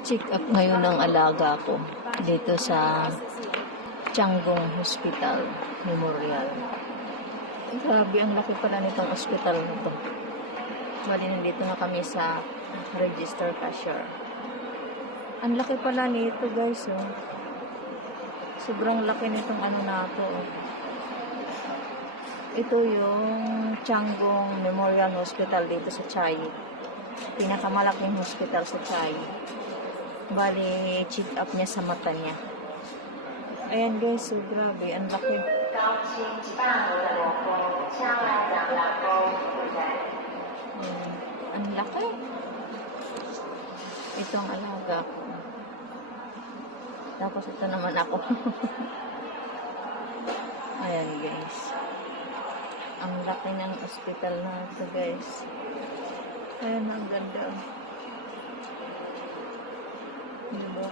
Check up ngayon ng alaga ko dito sa Tianggong Hospital Memorial. Grabe, ang laki pala nitong hospital na to. Bali, nandito na kami sa register cashier. Ang laki pala nito, guys, oh. Sobrang laki nitong ano na to, oh. Ito yung Tianggong Memorial Hospital dito sa Chai. Pinakamalaking hospital sa Chai. Bali, check up niya sa mata niya. Ayan, guys, so grabe, ang laki. Ang laki. Ito ang alaga ko. Tapos ito naman ako. Ayan, guys. Ang laki ng hospital na ito, guys. Ayan, ang ganda. Diba?